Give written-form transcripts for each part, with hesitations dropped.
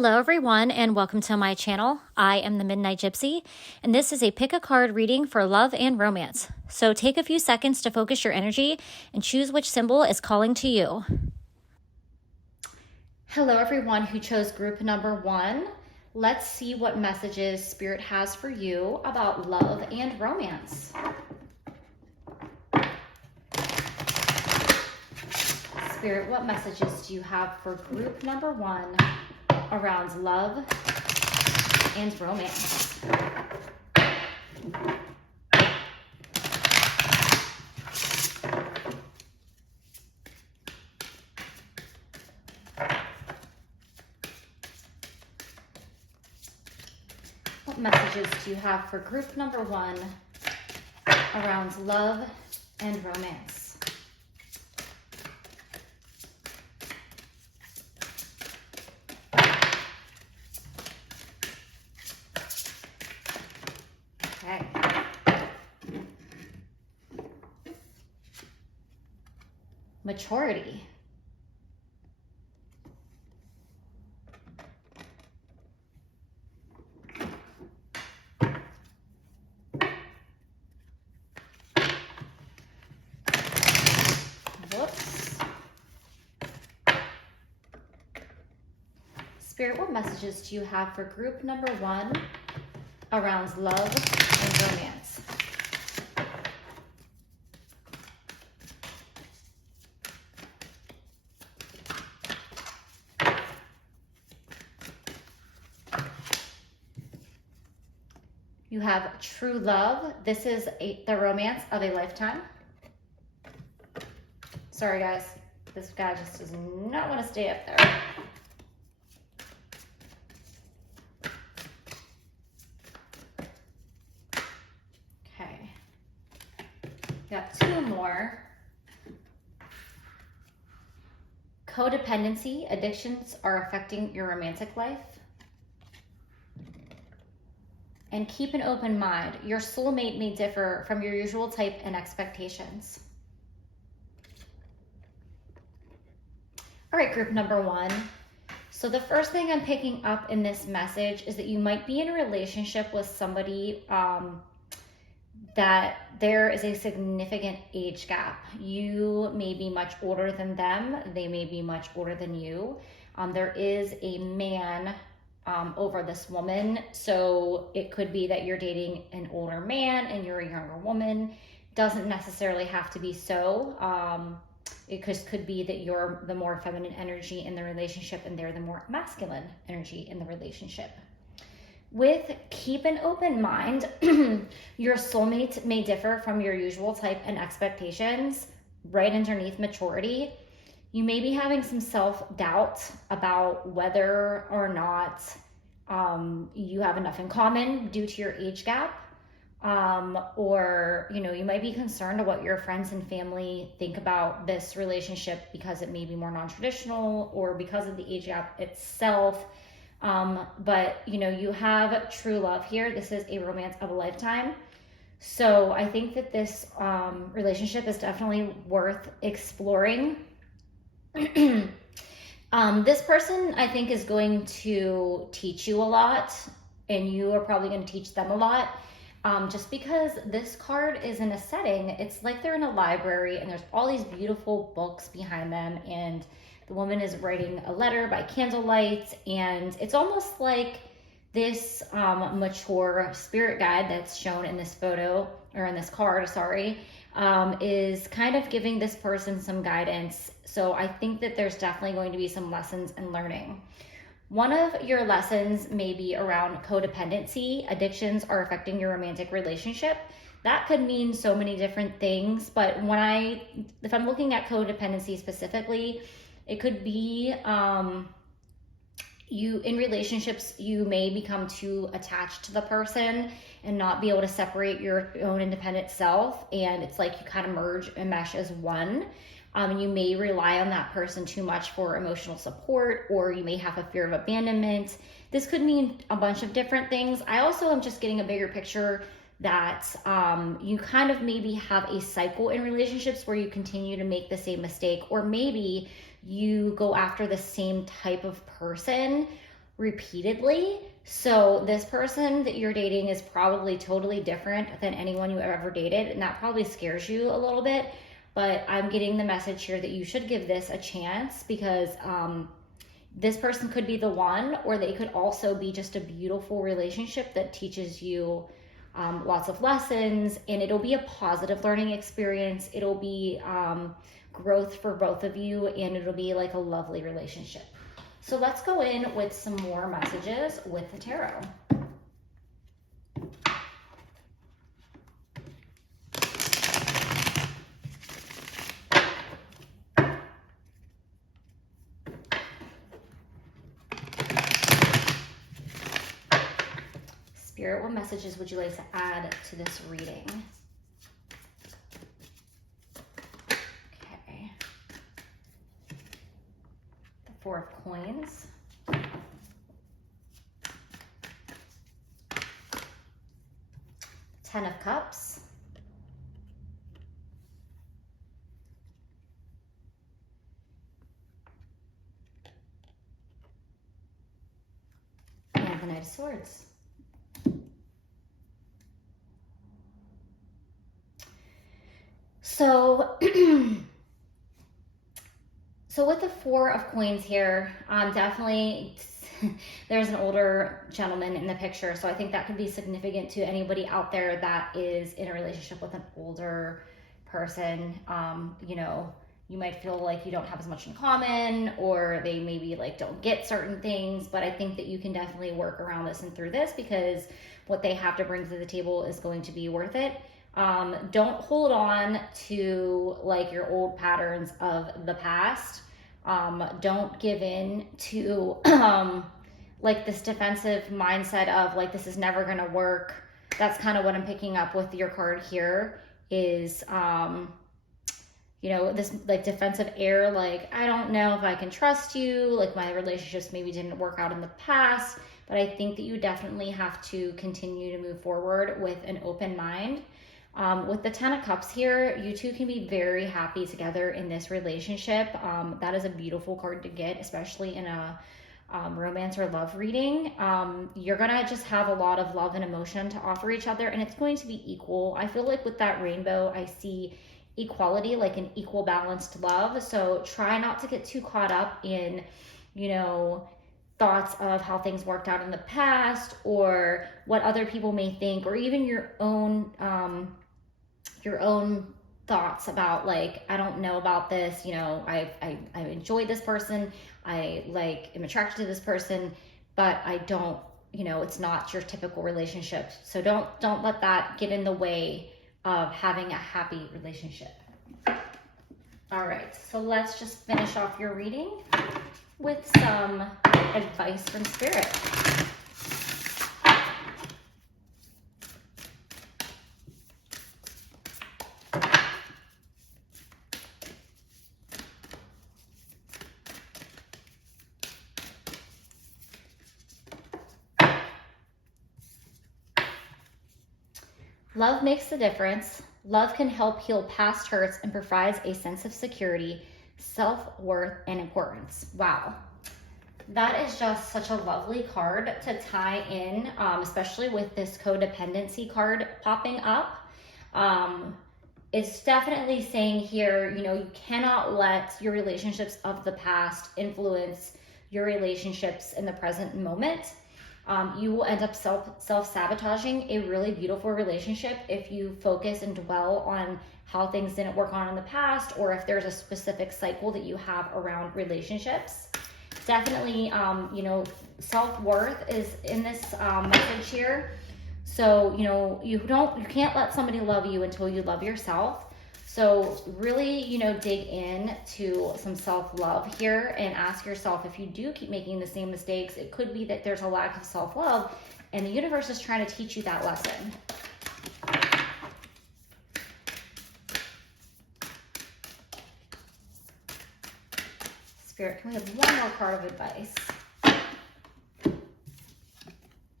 Hello everyone and welcome to my channel. I am the Midnight Gypsy and this is a pick a card reading for love and romance. So take a few seconds to focus your energy and choose which symbol is calling to you. Hello everyone who chose group number 1. Let's see what messages Spirit has for you about love and romance. Spirit, what messages do you have for group number 1 around love and romance? What messages do you have for group number 1 around love and romance? Okay. Maturity. Whoops. Spirit, what messages do you have for group number 1 around love and romance? You have true love. This is the romance of a lifetime. Sorry guys, this guy just does not want to stay up there. Okay, got 2 more. Codependency, addictions are affecting your romantic life. And keep an open mind. Your soulmate may differ from your usual type and expectations. All right, group number 1. So the first thing I'm picking up in this message is that you might be in a relationship with somebody that there is a significant age gap. You may be much older than them. They may be much older than you. There is a man over this woman. So it could be that you're dating an older man and you're a younger woman. Doesn't necessarily have to be so. It could be that you're the more feminine energy in the relationship and they're the more masculine energy in the relationship. With keep an open mind, your soulmate may differ from your usual type and expectations. Right underneath maturity, you may be having some self-doubt about whether or not you have enough in common due to your age gap. Or, you might be concerned what your friends and family think about this relationship because it may be more non-traditional or because of the age gap itself. But, you have true love here. This is a romance of a lifetime. So I think that this relationship is definitely worth exploring. This person, I think, is going to teach you a lot, and you are probably going to teach them a lot. Just because this card is in a setting, it's like they're in a library and there's all these beautiful books behind them, and the woman is writing a letter by candlelight, and it's almost like this mature spirit guide that's shown in this photo, or in this card, sorry, is kind of giving this person some guidance. So I think that there's definitely going to be some lessons in learning. One of your lessons may be around codependency. Addictions are affecting your romantic relationship. That could mean so many different things, but if I'm looking at codependency specifically, it could be you in relationships, you may become too attached to the person and not be able to separate your own independent self, and it's like you kind of merge and mesh as one. You may rely on that person too much for emotional support, or you may have a fear of abandonment. This could mean a bunch of different things. I also am just getting a bigger picture that you kind of maybe have a cycle in relationships where you continue to make the same mistake, or maybe you go after the same type of person repeatedly. So this person that you're dating is probably totally different than anyone you ever dated, and that probably scares you a little bit. But I'm getting the message here that you should give this a chance, because this person could be the one, or they could also be just a beautiful relationship that teaches you lots of lessons, and it'll be a positive learning experience. It'll be growth for both of you, and it'll be like a lovely relationship. So let's go in with some more messages with the tarot. Spirit, what messages would you like to add to this reading? Okay. The Four of Coins. Ten of Cups. And the Knight of Swords. So, so with the Four of Coins here, definitely there's an older gentleman in the picture. So I think that could be significant to anybody out there that is in a relationship with an older person. You know, you might feel like you don't have as much in common, or they maybe like don't get certain things, but I think that you can definitely work around this and through this, because what they have to bring to the table is going to be worth it. Don't hold on to like your old patterns of the past. Don't give in to like this defensive mindset of like, this is never going to work. That's kind of what I'm picking up with your card here is, you know, this like defensive air, like, I don't know if I can trust you. Like my relationships maybe didn't work out in the past, but I think that you definitely have to continue to move forward with an open mind. With the Ten of Cups here, you two can be very happy together in this relationship. That is a beautiful card to get, especially in a romance or love reading. You're gonna just have a lot of love and emotion to offer each other, and it's going to be equal. I feel like with that rainbow, I see equality, like an equal balanced love. So try not to get too caught up in, you know, thoughts of how things worked out in the past, or what other people may think, or even your own thoughts about like, I don't know about this, you know, I enjoy this person, I like am attracted to this person, but I don't, you know, it's not your typical relationship. So don't let that get in the way of having a happy relationship. All right, so let's just finish off your reading with some advice from Spirit. Love makes the difference. Love can help heal past hurts and provides a sense of security, self-worth, and importance. Wow. That is just such a lovely card to tie in, especially with this codependency card popping up. It's definitely saying here, you know, you cannot let your relationships of the past influence your relationships in the present moment. You will end up self-sabotaging a really beautiful relationship if you focus and dwell on how things didn't work on in the past, or if there's a specific cycle that you have around relationships. Definitely, you know, self-worth is in this message here. So, you know, you can't let somebody love you until you love yourself. So really, you know, dig in to some self-love here and ask yourself, if you do keep making the same mistakes, it could be that there's a lack of self-love, and the universe is trying to teach you that lesson. Spirit, can we have one more card of advice?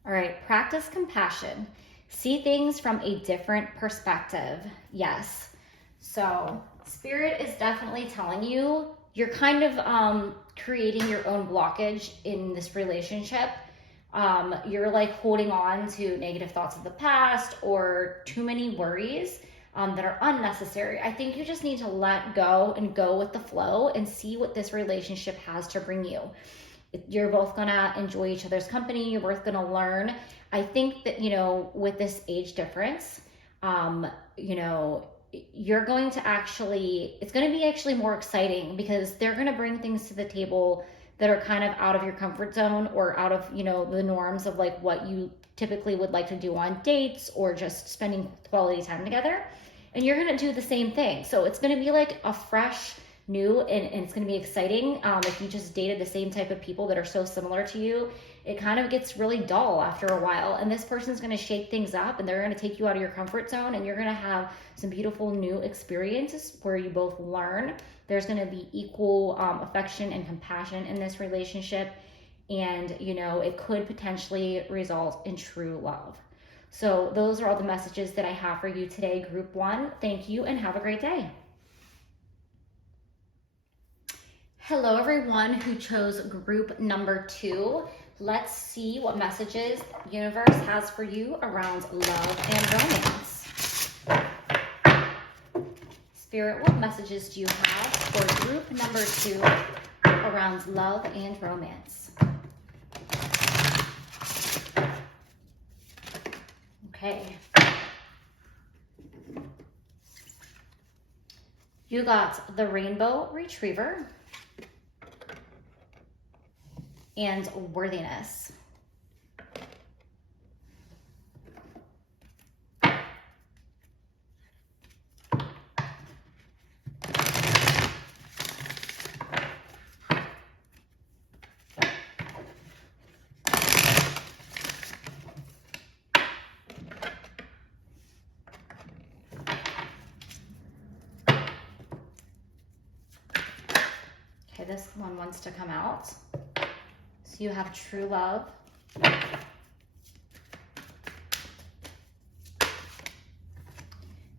All right, practice compassion. See things from a different perspective. Yes. So Spirit is definitely telling you you're kind of creating your own blockage in this relationship. You're like holding on to negative thoughts of the past or too many worries that are unnecessary. I think you just need to let go and go with the flow and see what this relationship has to bring you. You're both gonna enjoy each other's company. You're both gonna learn. I think that, you know, with this age difference, you know, you're going to actually, it's going to be actually more exciting because they're going to bring things to the table that are kind of out of your comfort zone or out of, you know, the norms of like what you typically would like to do on dates or just spending quality time together. And you're going to do the same thing. So it's going to be like a fresh, new, and it's going to be exciting. If you just dated the same type of people that are so similar to you, it kind of gets really dull after a while. And this person's going to shake things up and they're going to take you out of your comfort zone, and you're going to have some beautiful new experiences where you both learn. There's going to be equal affection and compassion in this relationship. And, you know, it could potentially result in true love. So those are all the messages that I have for you today, group 1. Thank you and have a great day. Hello, everyone who chose group number 2. Let's see what messages the universe has for you around love and romance. Spirit, what messages do you have for group number 2 around love and romance? Okay. You got the Rainbow Retriever and Worthiness. Okay, this one wants to come out. So you have true love.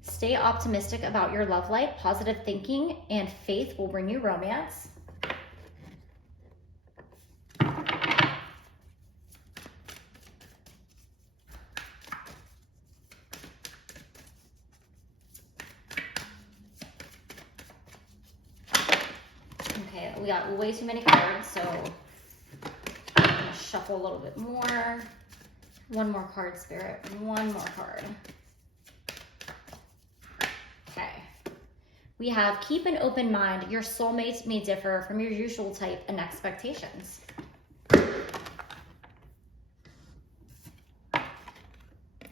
Stay optimistic about your love life. Positive thinking and faith will bring you romance. Okay, we got way too many cards, so I'm gonna shuffle a little bit more. One more card, Spirit. One more card. Okay. We have keep an open mind. Your soulmate may differ from your usual type and expectations.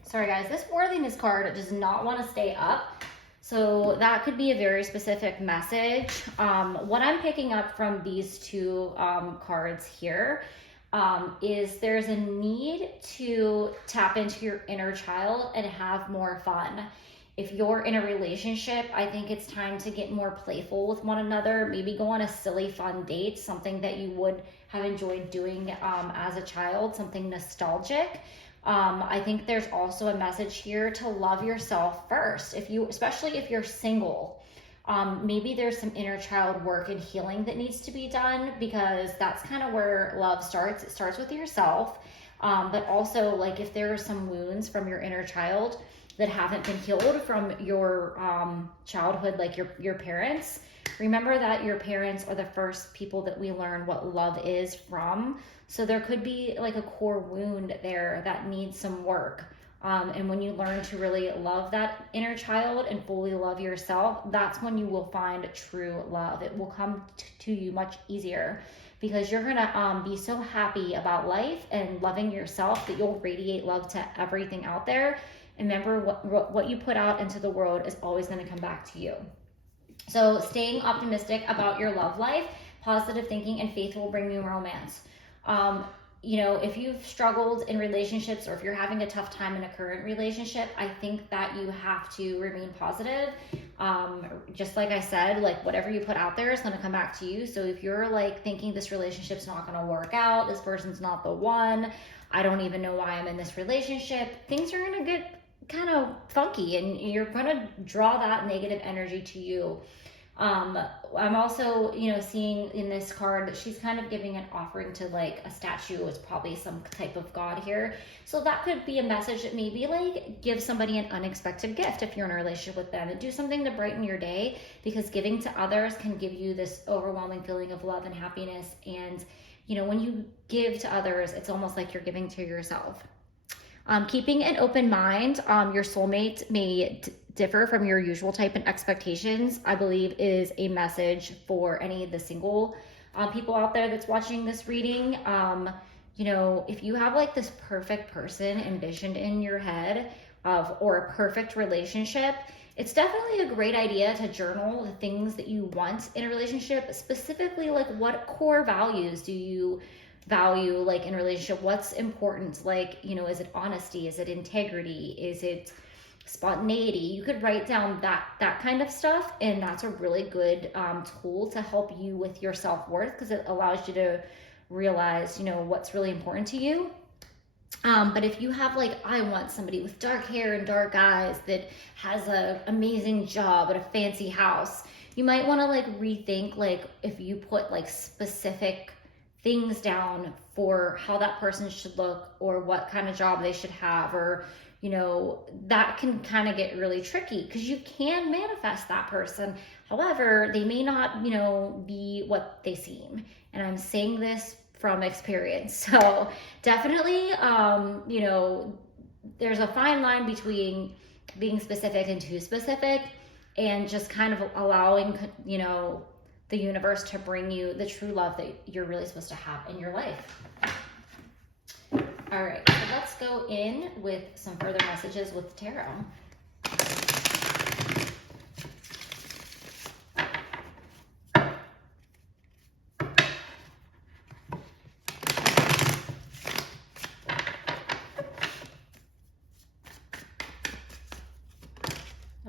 Sorry guys, this worthiness card does not want to stay up. So that could be a very specific message. What I'm picking up from these two cards here is there's a need to tap into your inner child and have more fun. If you're in a relationship, I think it's time to get more playful with one another. Maybe go on a silly, fun date, something that you would have enjoyed doing as a child, something nostalgic. I think there's also a message here to love yourself first. Especially if you're single, maybe there's some inner child work and healing that needs to be done, because that's kind of where love starts. It starts with yourself. But also, like, if there are some wounds from your inner child that haven't been healed from your childhood, like your parents, remember that your parents are the first people that we learn what love is from. So there could be like a core wound there that needs some work. And when you learn to really love that inner child and fully love yourself, that's when you will find true love. It will come to you much easier, because you're gonna be so happy about life and loving yourself that you'll radiate love to everything out there. And remember, what you put out into the world is always going to come back to you. So staying optimistic about your love life, positive thinking and faith will bring you romance. You know, if you've struggled in relationships, or if you're having a tough time in a current relationship, I think that you have to remain positive. Just like I said, like whatever you put out there is going to come back to you. So if you're like thinking this relationship's not going to work out, this person's not the one, I don't even know why I'm in this relationship, things are going to get kind of funky and you're going to draw that negative energy to you. I'm also, you know, seeing in this card that she's kind of giving an offering to like a statue. It's probably some type of god here. So that could be a message that maybe like give somebody an unexpected gift if you're in a relationship with them, and do something to brighten your day, because giving to others can give you this overwhelming feeling of love and happiness. And, you know, when you give to others, it's almost like you're giving to yourself. Keeping an open mind, your soulmate may differ from your usual type and expectations, I believe is a message for any of the single people out there that's watching this reading. You know, if you have like this perfect person envisioned in your head or a perfect relationship, it's definitely a great idea to journal the things that you want in a relationship, specifically like what core values do you value like in a relationship, what's important, like, you know, is it honesty, is it integrity, is it spontaneity? You could write down that kind of stuff, and that's a really good tool to help you with your self-worth, because it allows you to realize, you know, what's really important to you. But if you have like, I want somebody with dark hair and dark eyes that has an amazing job at a fancy house, you might want to like rethink like if you put like specific things down for how that person should look, or what kind of job they should have, or, you know, that can kind of get really tricky, because you can manifest that person. However, they may not, you know, be what they seem. And I'm saying this from experience. So definitely, you know, there's a fine line between being specific and too specific, and just kind of allowing, you know, the universe to bring you the true love that you're really supposed to have in your life. All right, so let's go in with some further messages with tarot.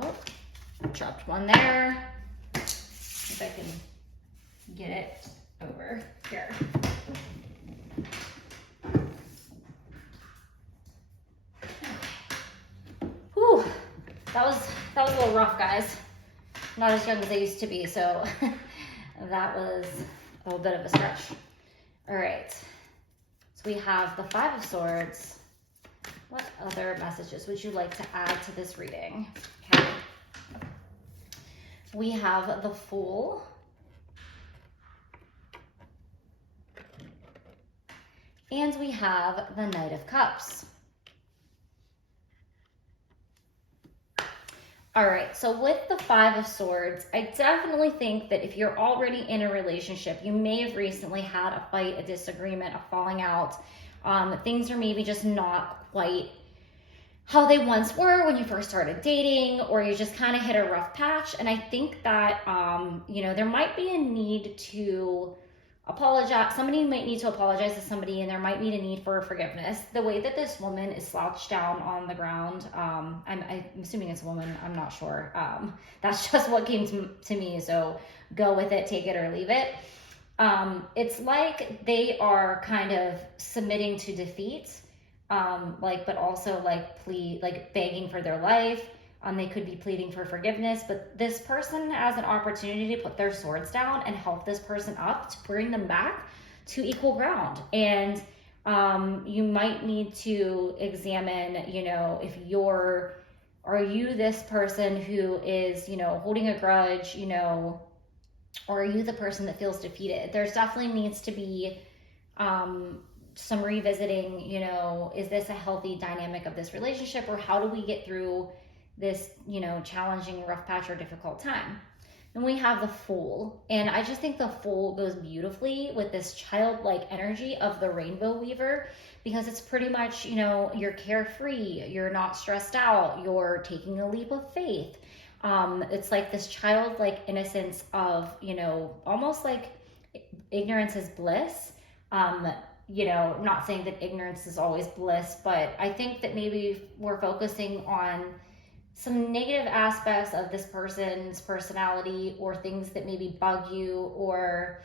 Oh, dropped one there. If I can get it over here. Whew, that was a little rough, guys. Not as young as I used to be, so that was a little bit of a stretch. All right, so we have the Five of Swords. What other messages would you like to add to this reading? Okay. We have the Fool. And we have the Knight of Cups. All right, so with the Five of Swords, I definitely think that if you're already in a relationship, you may have recently had a fight, a disagreement, a falling out. Things are maybe just not quite how they once were when you first started dating, or you just kind of hit a rough patch. And I think that, you know, there might be a need to apologize. Somebody might need to apologize to somebody, and there might be a need for forgiveness. The way that this woman is slouched down on the ground, I'm assuming it's a woman, I'm not sure. That's just what came to me, so go with it, take it or leave it. It's like they are kind of submitting to defeat, but also like begging for their life. They could be pleading for forgiveness, but this person has an opportunity to put their swords down and help this person up to bring them back to equal ground. And you might need to examine, you know, are you this person who is, you know, holding a grudge, you know, or are you the person that feels defeated? There's definitely needs to be some revisiting, you know, is this a healthy dynamic of this relationship, or how do we get through this, you know, challenging, rough patch or difficult time? Then we have the Fool, and I just think the Fool goes beautifully with this childlike energy of the Rainbow Weaver, because it's pretty much, you know, you're carefree, you're not stressed out, you're taking a leap of faith. It's like this childlike innocence of, you know, almost like ignorance is bliss. You know, not saying that ignorance is always bliss, but I think that maybe we're focusing on some negative aspects of this person's personality, or things that maybe bug you, or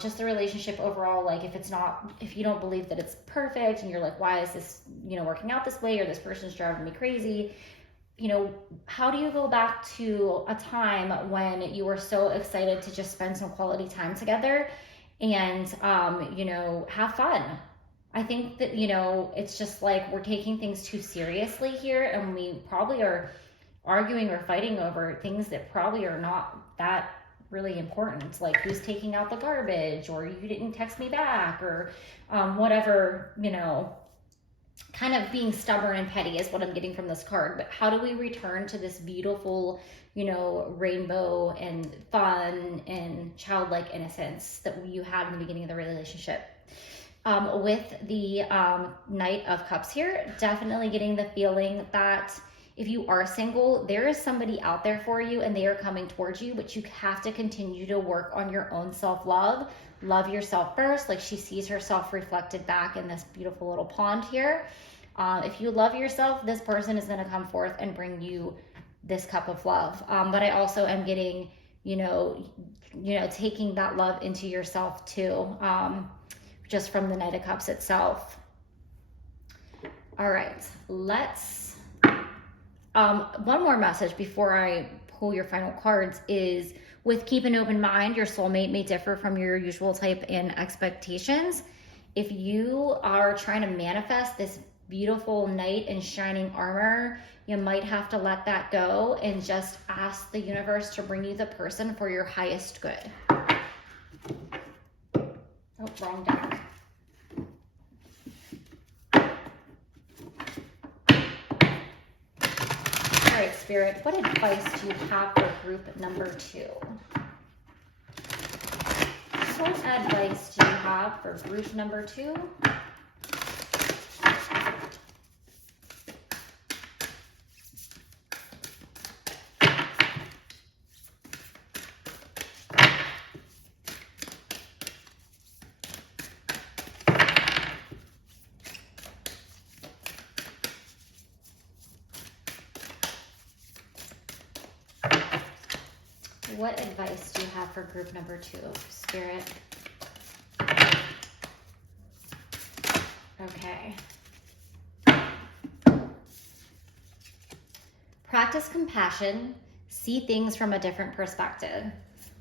just the relationship overall. Like if you don't believe that it's perfect and you're like, why is this, you know, working out this way, or this person's driving me crazy, you know, how do you go back to a time when you were so excited to just spend some quality time together and, you know, have fun? I think that, you know, it's just like we're taking things too seriously here, and we probably are arguing or fighting over things that probably are not that really important, like who's taking out the garbage, or you didn't text me back, or whatever, you know, kind of being stubborn and petty is what I'm getting from this card. But how do we return to this beautiful, you know, rainbow and fun and childlike innocence that you had in the beginning of the relationship? With the Knight of Cups here, definitely getting the feeling that if you are single, there is somebody out there for you and they are coming towards you, but you have to continue to work on your own self-love. Love yourself first. Like she sees herself reflected back in this beautiful little pond here. If you love yourself, this person is going to come forth and bring you this cup of love. But I also am getting, you know, taking that love into yourself too, just from the Knight of Cups itself. All right, let's, one more message before I pull your final cards is, with keep an open mind, your soulmate may differ from your usual type and expectations. If you are trying to manifest this beautiful knight in shining armor, you might have to let that go and just ask the universe to bring you the person for your highest good. Oh, wrong deck. All right, Spirit, what advice do you have for group number 2? What advice do you have for group number 2? What advice do you have for group number 2, Spirit? Okay. Practice compassion. See things from a different perspective.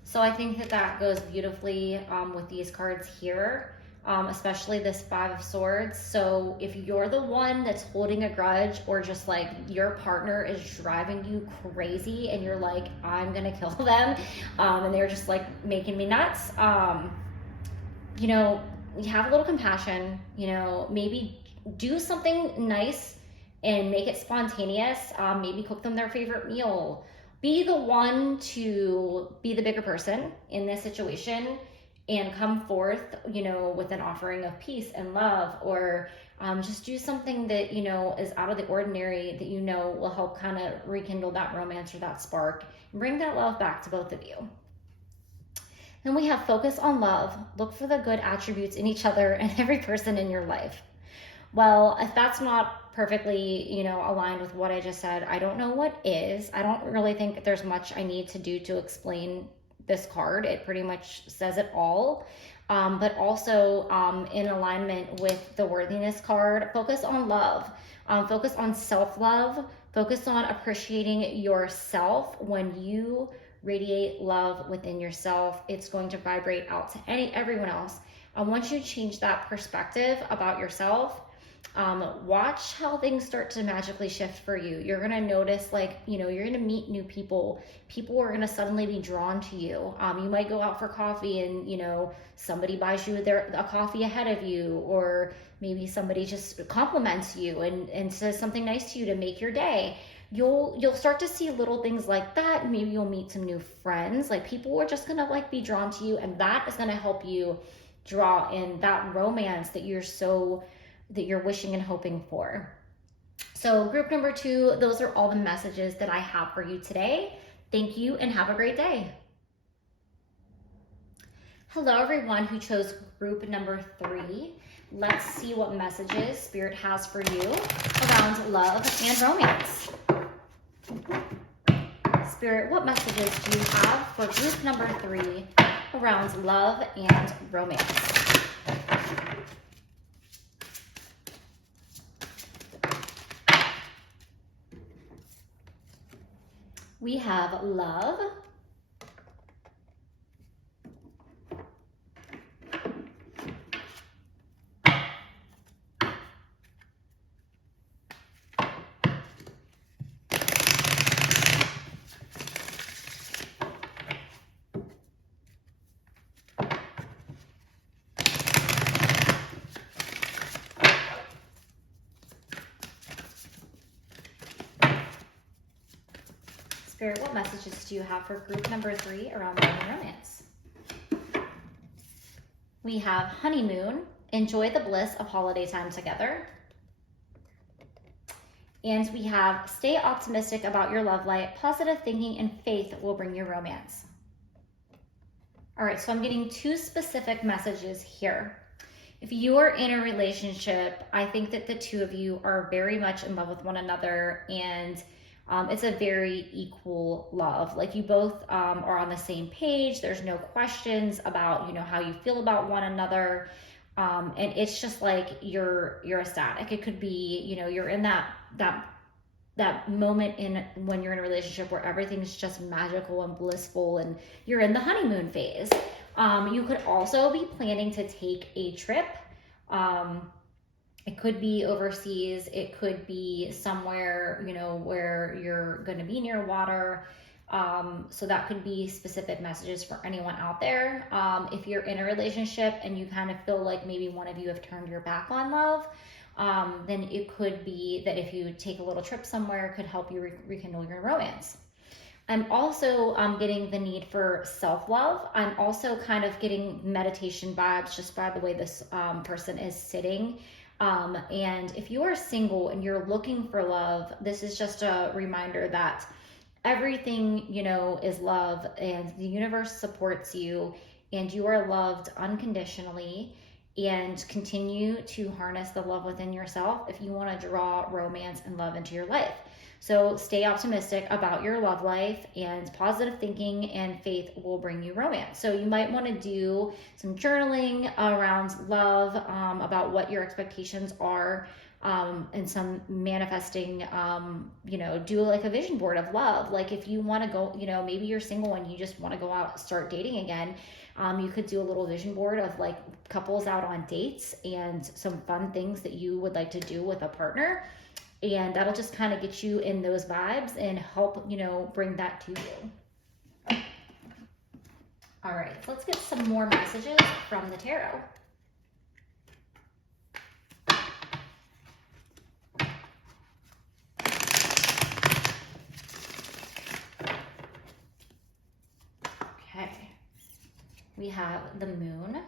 So I think that that goes beautifully with these cards here, especially this 5 of Swords. So if you're the one that's holding a grudge, or just like your partner is driving you crazy and you're like, I'm gonna kill them, and they're just like making me nuts, you know, you have a little compassion, you know, maybe do something nice and make it spontaneous. Maybe cook them their favorite meal. Be the one to be the bigger person in this situation and come forth, you know, with an offering of peace and love, or just do something that, you know, is out of the ordinary that, you know, will help kind of rekindle that romance or that spark and bring that love back to both of you. Then we have focus on love. Look for the good attributes in each other and every person in your life. Well, if that's not perfectly, you know, aligned with what I just said, I don't know what is. I don't really think there's much I need to do to explain this card. It pretty much says it all. But also in alignment with the worthiness card, focus on love. Focus on self-love. Focus on appreciating yourself. When you radiate love within yourself, it's going to vibrate out to everyone else. Once you change that perspective about yourself, watch how things start to magically shift for you. You're going to notice, like, you know, you're going to meet new people. People are going to suddenly be drawn to you. You might go out for coffee and, you know, somebody buys you a coffee ahead of you, or maybe somebody just compliments you and says something nice to you to make your day. You'll start to see little things like that. Maybe you'll meet some new friends. Like, people are just going to like be drawn to you, and that is going to help you draw in that romance that you're wishing and hoping for. So group number 2, those are all the messages that I have for you today. Thank you and have a great day. Hello everyone who chose group number 3. Let's see what messages Spirit has for you around love and romance. Spirit, what messages do you have for group number 3 around love and romance? We have love. Spirit, what messages do you have for group number 3 around love and romance? We have honeymoon, enjoy the bliss of holiday time together. And we have stay optimistic about your love life, positive thinking and faith will bring you romance. All right, so I'm getting 2 specific messages here. If you are in a relationship, I think that the 2 of you are very much in love with one another, and it's a very equal love. Like you both are on the same page. There's no questions about, you know, how you feel about one another. And it's just like you're ecstatic. It could be, you know, you're in that moment when you're in a relationship where everything's just magical and blissful and you're in the honeymoon phase. You could also be planning to take a trip. It could be overseas. It could be somewhere, you know, where you're going to be near water. So that could be specific messages for anyone out there. If you're in a relationship and you kind of feel like maybe one of you have turned your back on love, then it could be that if you take a little trip somewhere, it could help you rekindle your romance. I'm also getting the need for self-love. I'm also kind of getting meditation vibes just by the way this person is sitting. And if you are single and you're looking for love, this is just a reminder that everything, you know, is love and the universe supports you and you are loved unconditionally, and continue to harness the love within yourself if you want to draw romance and love into your life. So stay optimistic about your love life, and positive thinking and faith will bring you romance. So you might want to do some journaling around love, about what your expectations are, and some manifesting, you know, do like a vision board of love. Like if you want to go, you know, maybe you're single and you just want to go out, start dating again. You could do a little vision board of like couples out on dates and some fun things that you would like to do with a partner. And that'll just kind of get you in those vibes and help, you know, bring that to you. All right, so let's get some more messages from the tarot. Okay, we have the moon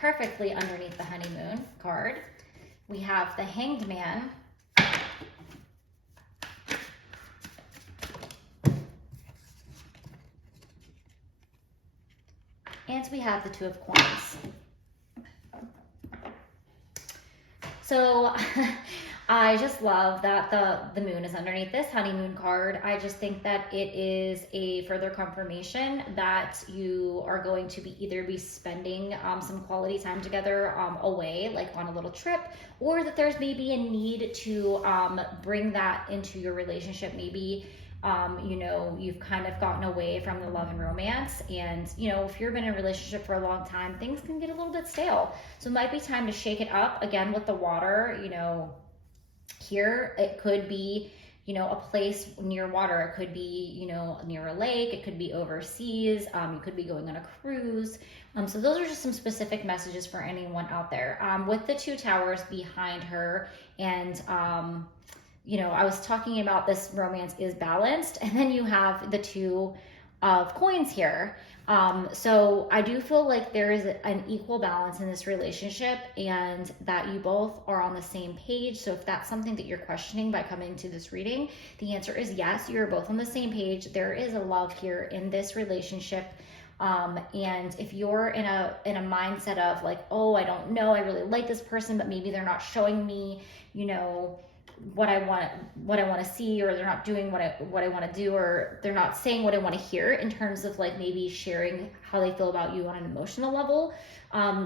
perfectly underneath the honeymoon card. We have the Hanged Man. And we have the Two of Coins. So I just love that the moon is underneath this honeymoon card. I just think that it is a further confirmation that you are going to either be spending some quality time together away, like on a little trip, or that there's maybe a need to bring that into your relationship. Maybe you know, you've kind of gotten away from the love and romance, and you know, if you've been in a relationship for a long time, things can get a little bit stale. So it might be time to shake it up again with the water. You know, here it could be, you know, a place near water. It could be, you know, near a lake. It could be overseas. You could be going on a cruise. So those are just some specific messages for anyone out there. With the 2 towers behind her, and you know, I was talking about this romance is balanced, and then you have the 2 of coins here. So I do feel like there is an equal balance in this relationship, and that you both are on the same page. So if that's something that you're questioning by coming to this reading, the answer is yes, you're both on the same page. There is a love here in this relationship. And if you're in a mindset of like, oh, I don't know, I really like this person, but maybe they're not showing me, you know, what I want to see, or they're not doing what I want to do, or they're not saying what I want to hear in terms of like maybe sharing how they feel about you on an emotional level.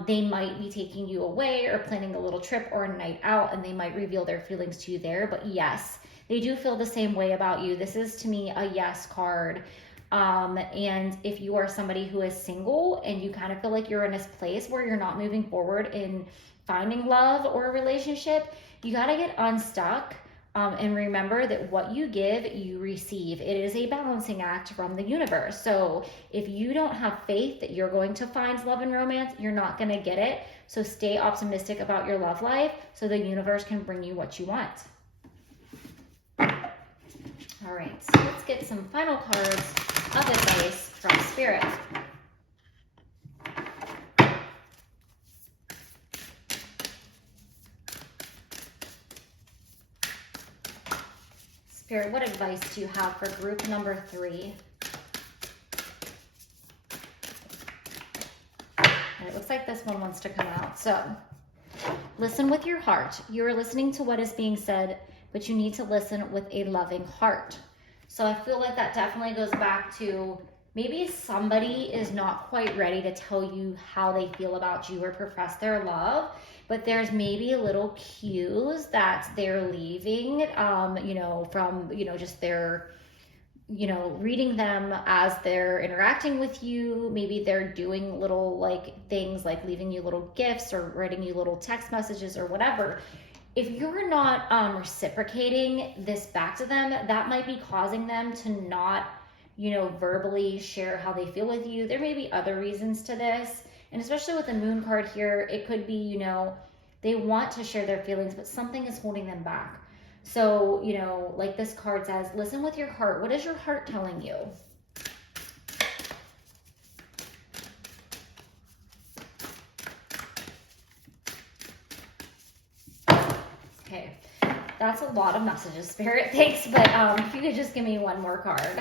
They might be taking you away or planning a little trip or a night out, and they might reveal their feelings to you there. But yes, They do feel the same way about you. This is to me a yes card. And if you are somebody who is single and you kind of feel like you're in this place where you're not moving forward in finding love or a relationship, you got to get unstuck. And remember that what you give, you receive. It is a balancing act from the universe. So if you don't have faith that you're going to find love and romance, you're not going to get it. So stay optimistic about your love life so the universe can bring you what you want. All right, so let's get some final cards of advice from Spirit. Spirit, what advice do you have for group number 3? And it looks like this one wants to come out. So, listen with your heart. You are listening to what is being said, but you need to listen with a loving heart. So I feel like that definitely goes back to maybe somebody is not quite ready to tell you how they feel about you or profess their love, but there's maybe little cues that they're leaving, from, just their, reading them as they're interacting with you. Maybe they're doing little things like leaving you little gifts or writing you little text messages or whatever. If you're not reciprocating this back to them, that might be causing them to not, verbally share how they feel with you. There may be other reasons to this. And especially with the moon card here, it could be, they want to share their feelings, but something is holding them back. So, like this card says, listen with your heart. What is your heart telling you? Okay, that's a lot of messages, Spirit. Thanks, but if you could just give me one more card.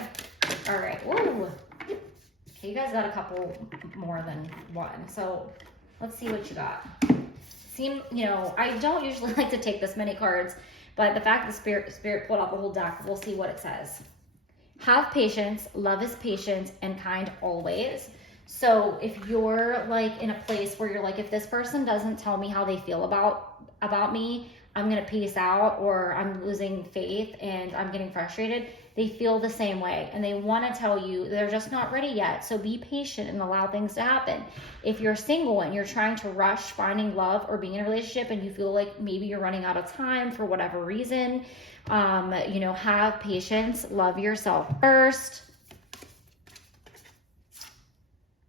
All right. Woo. Okay, you guys got a couple more than one. So let's see what you got. I don't usually like to take this many cards, but the fact that Spirit pulled out the whole deck, we'll see what it says. Have patience. Love is patient and kind always. So if you're in a place where you're if this person doesn't tell me how they feel about me, I'm going to peace out, or I'm losing faith and I'm getting frustrated. They feel the same way and they want to tell you they're just not ready yet. So be patient and allow things to happen. If you're single and you're trying to rush finding love or being in a relationship and you feel like maybe you're running out of time for whatever reason, have patience, love yourself first.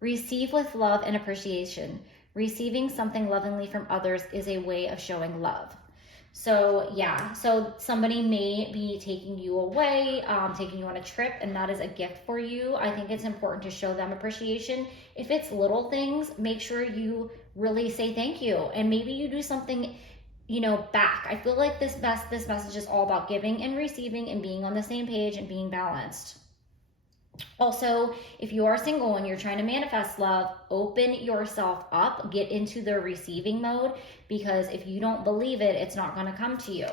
Receive with love and appreciation. Receiving something lovingly from others is a way of showing love. So yeah, so somebody may be taking you away, taking you on a trip, and that is a gift for you. I think it's important to show them appreciation. If it's little things, make sure you really say thank you, and maybe you do something, back. I feel like this message is all about giving and receiving and being on the same page and being balanced. Also, if you are single and you're trying to manifest love, open yourself up, get into the receiving mode, because if you don't believe it, it's not going to come to you.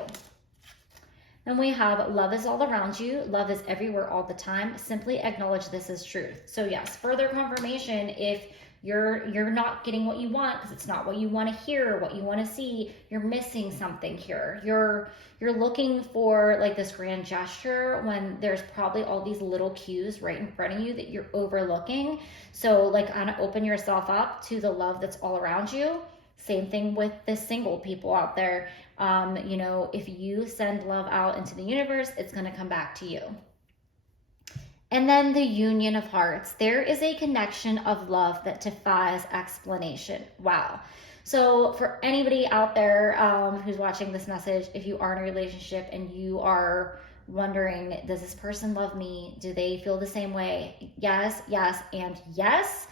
Then we have love is all around you. Love is everywhere all the time. Simply acknowledge this as truth. So yes, further confirmation if you're not getting what you want because it's not what you want to hear, what you want to see, you're missing something here. You're looking for this grand gesture when there's probably all these little cues right in front of you that you're overlooking. So kind of open yourself up to the love that's all around you. Same thing with the single people out there. If you send love out into the universe, it's going to come back to you. And then the union of hearts. There is a connection of love that defies explanation. Wow. So for anybody out there who's watching this message, if you are in a relationship and you are wondering, does this person love me? Do they feel the same way? Yes, yes, and yes.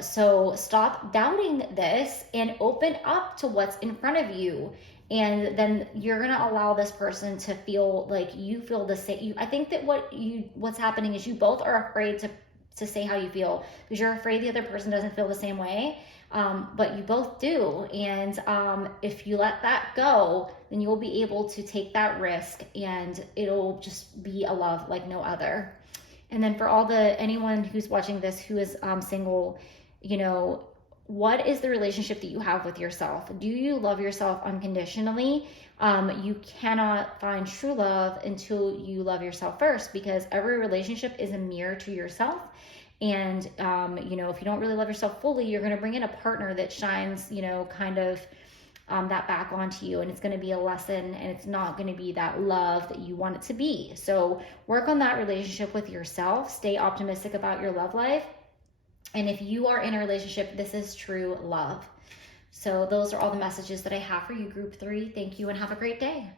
So stop doubting this and open up to what's in front of you. And then you're going to allow this person to feel like you feel the same. I think that what's happening is you both are afraid to say how you feel because you're afraid the other person doesn't feel the same way. But you both do. And if you let that go, then you'll be able to take that risk and it'll just be a love like no other. And then for anyone who's watching this who is single, what is the relationship that you have with yourself? Do you love yourself unconditionally? You cannot find true love until you love yourself first, because every relationship is a mirror to yourself. And, if you don't really love yourself fully, you're going to bring in a partner that shines, kind of that back onto you. And it's going to be a lesson, and it's not going to be that love that you want it to be. So work on that relationship with yourself. Stay optimistic about your love life. And if you are in a relationship, this is true love. So those are all the messages that I have for you, group 3. Thank you and have a great day.